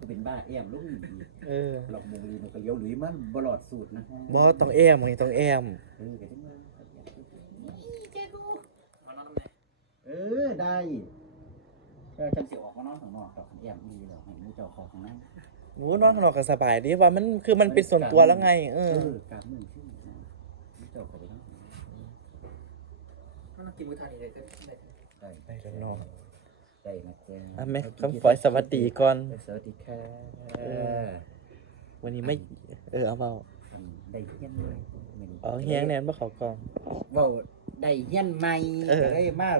ก็เป็นบ้าแอมลูกอีเออหลอกมงลีมันก็เลี้ยวหลุยมันบลอดสูตรนะบ่ต้องแอมนี่ต้องแอมเออก็จังว่าเออได้เออฉันสิออกมานอนข้างนอกดอกแอมอีดอกให้มือเจ้าของข้างนั้นโอ้นอนข้างนอกก็สบายดีว่ามันคือมันเป็นส่วนตัวแล้วไง เอเอออกางมือขึ้นมือเจ้าเข้าไปนั่งถ้าเรากินมื้อทานนี้ได้ได้ได้ได้ได้แล้วเนาะ ได้นะเจ้าอะแม่คำฝอยสวัสดีก่อน สวัสดีค่ะเออ วันนี้ไม่ เออเอาเบาอันได้เฮียนใหม่ไม่รู้เอาเฮียงแนนบ่เขากอง เว้าได้เฮียนใหม่เออ ก็ได้มา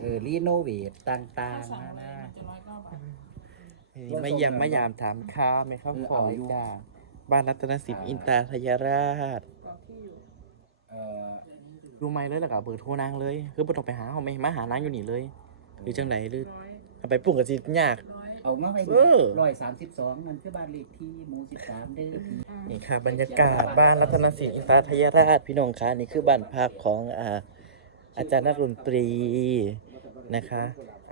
เออรีโนเวทต่างๆมานะนี่ไม่ยามไม่ยามถามค้าวไม่เข้าเออฝอเอายอยู่จ้าบ้านรัตนสิทธิ์อินตาทยราชเอ่อรู้ไหมเลยล่ะกับเบอร์โทรนางเลย คือบ่ต้องไปหาเขาไหมมาหานางอยู่นี่เลย หรือจังไหนหรือเอาไปปรุงกับสิยากเอามาไว้เออ ร้อยสามสิบสองมันคือบ้านเลขที่หมู่สิบสามเด้อพี่นี่ค่ะบรรยากาศบ้านรัตนสิทธิ์อินตาทยราชพี่น้องคะนี่คือบ้านพักของอ่าอาจารย์นักดนตรีนะคะ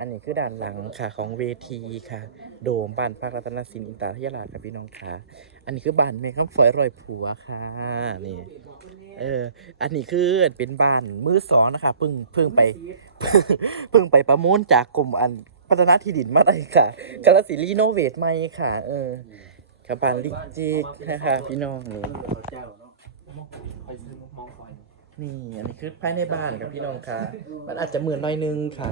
อันนี้คือด้านหลังค่ะของเวทีค่ะ โดมบ้านพักรัตนสินอินตาทยราชค่ะพี่น้องค่ะอันนี้คือบ้านเมคำฝอยรอยผัวค่ะนี่เอออันนี้คือเป็นบ้านมือสองนะคะเพิ่งเพิ่งไปเพิ่งไปประมูลจากกรมอันพัฒนาที่ดินมาได้ค่ะกาลสิรีโนเวทใหม่ค่ะ เออกับบ้านลิจิกนะคะพี่น้องนี่ นาะไปซื้อมองคอยนี่อันนี้คือภายในบ้านกับพี่น้องค่ะ มันอาจจะเหมือนหน่อยนึงค่ะ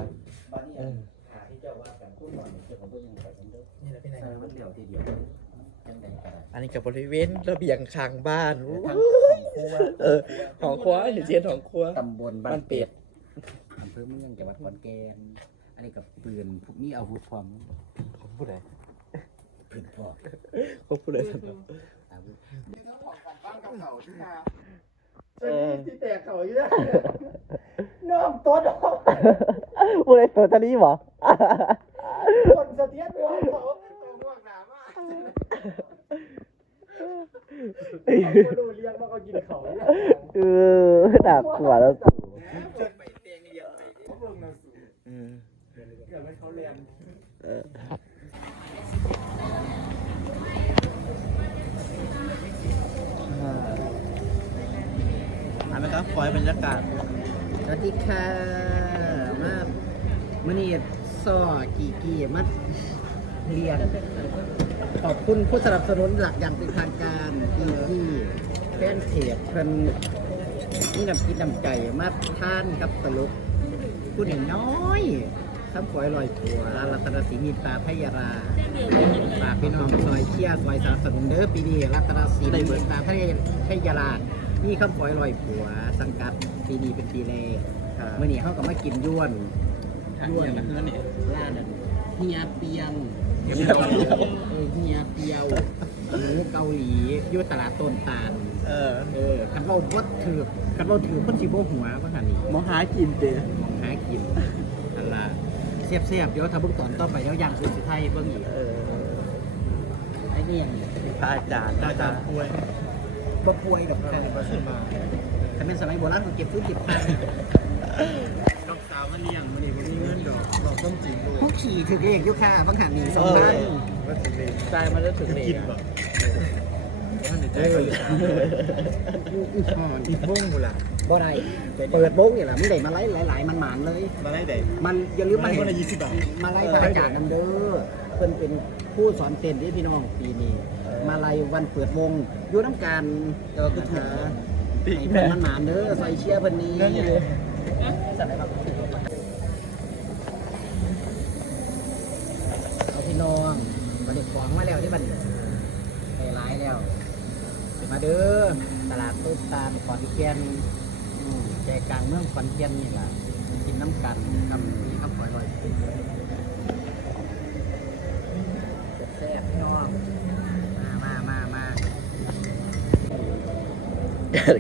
บ้านนี้อืมหาที่เจ้าว่ากันพูดหน่อยเจ้าของเพิ่นยังไปกันเด้อนี่แหละเป็นไงเออมันเดี่ยวทีเดียวจังได๋ก็ได้อันนี้กับบริเวณระเบียงข้างบ้านเออู้อทางของครัวเออของครัวหรือเชียนของครัว ตำบลบ้านเป็ดอำเภอเมืองจังหวัดขอนแก่นอันนี้กับปืนพวกนี้อาวุธพร้อมของผู้ใดปืนพร้อมของผู้ใดสำหรับอาวุธ เเออ ที่แตกเขาอยู่นะน้ำต้นออกผู้ใดตัวตอนนี้หรอคนสะเทียนไปว่าเขาตัวง่วงหนามากคนดูเลี้ยงว่าเขากินเขาเนี่ยเออหนักกว่าแล้วจน คอยบรรยากาศ สวัสดีค่ะ มามื่อนี้ซอกี่กี่มาเรียน ขอบคุณผู้สนับสนุนหลักอย่างเป็นทางการกี่กี่แฟนเพจเพิ่นนี่นำคิดนำใจมาท่านกับตลกผู้เห็นน้อยคำฝอยลอยตัวร้านรัตนศรีมีตาพยาราฝากพี่น้องซอยเชียซอยสนับสนุนเด้อปีนี้รัตนศรีมีตาพยาพยารา นี่คำฝอยลอยผัว สังกัดปีนี้เป็นปีแรกเมื่อนี้เขาก็มากินย้วนย้วนร้านนั้นเฮียเปียงเฮียเปียวเออเฮียเปียวหมูเกาหลีอยุ่ตลาดต้นตาลเออ เออคันเว่าวัดถือคันเว่าถือคนสิบ่หัวว่าหันนี่มองหากินเด้มองหากินอันละเสียบเสียบๆเดี๋ยวถ้าเบิ่งตอนต่อไปเดี๋ยวย่างสุดสิไทยเบิ่งอีกเออไอ้นี่ยังพระอาจารย์อาจารย์ป่วย บ่ป่วยดอกคันบ่สบายคันเป็นสมัยโบราณก็เก็บซื้อเก็บพันน้องสาวมันเลี้ยงมันนี่มันมีเงินดอกดอกต้มจริงด้วยพวกขี่ถือเลขอยู่ค่ะบางหันนี่สองพันว่าสิเลยใจมันจะถึงเลยกินบ่ว่านใจเขาอยู่อีกบ้งกูล่ะบ่ได้เปิดวงนี่แหละมันได้มาไล่หลายๆมันหมานเลยมาได้ไหนมันอย่าลืมมามาเห็นละยี่สิบบาทมาไล่พระอาจารย์นำเด้อเพิ่นเป็นผู้สอนเต้นที่พี่น้องปีนี้ มาไล่วันเปิดวงอยู่น้ำการเจ้าคือถูกให้เพิ่นมันหมานเด้อใส่เชียร์เพิ่นนี้เอาพี่น้องมาเด็กของมาแล้วที่บันไปหลายแล้วมาเด้อตลาดต้นตาขอนแก่นอืมใจกลางเมืองขอนแก่นนี่ล่ะกินน้ำกันคำนี้คำปล่อยลอยแซ่บๆพี่น้อง มามามามา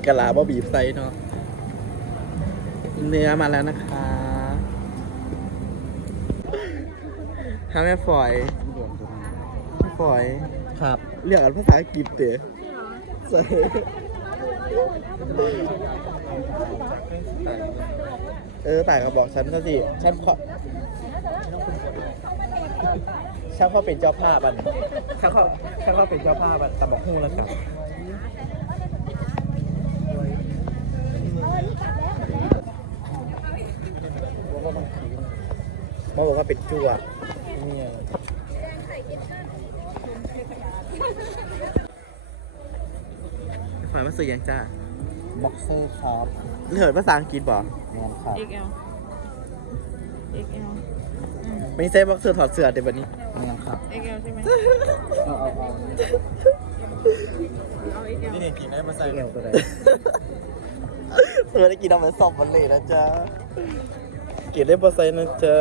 กะลาบ่บีบใส่เนาะเนื้อมาแล้วนะคะฮาแม่ฝอยเดือนตุลาฝอย ครับ เรียกกันภาษาอังกฤษเต๋อใส่เออต่างกับบอกฉันก็สิฉันขอช่างเขาเป็นเจ้าภาพอันช่างเขาช่างเขาเป็นเจ้าภาพอันตะบอกฮู้แล้วกัน มาบอกว่าเป็นจั่วเนี่ยฝ่ายมาสื่อยังจ้าบ็อกเซอร์ครับเหลือภาษาอังกฤษบ่งานครับ XL XL ไม่ใช่บ็อกเซอร์ถอดเสื้อเดี๋ยววันนี้งานครับ XL ใช่ไหมเอาเอาเอาเอา XL นี่เนี่ยกินได้มาใส่เอวตัวใด เออได้กินเอาเหมือนสอบมันเลยนะจ๊ะเกลียดได้เปอร์เซ็นต์นะจ๊ะ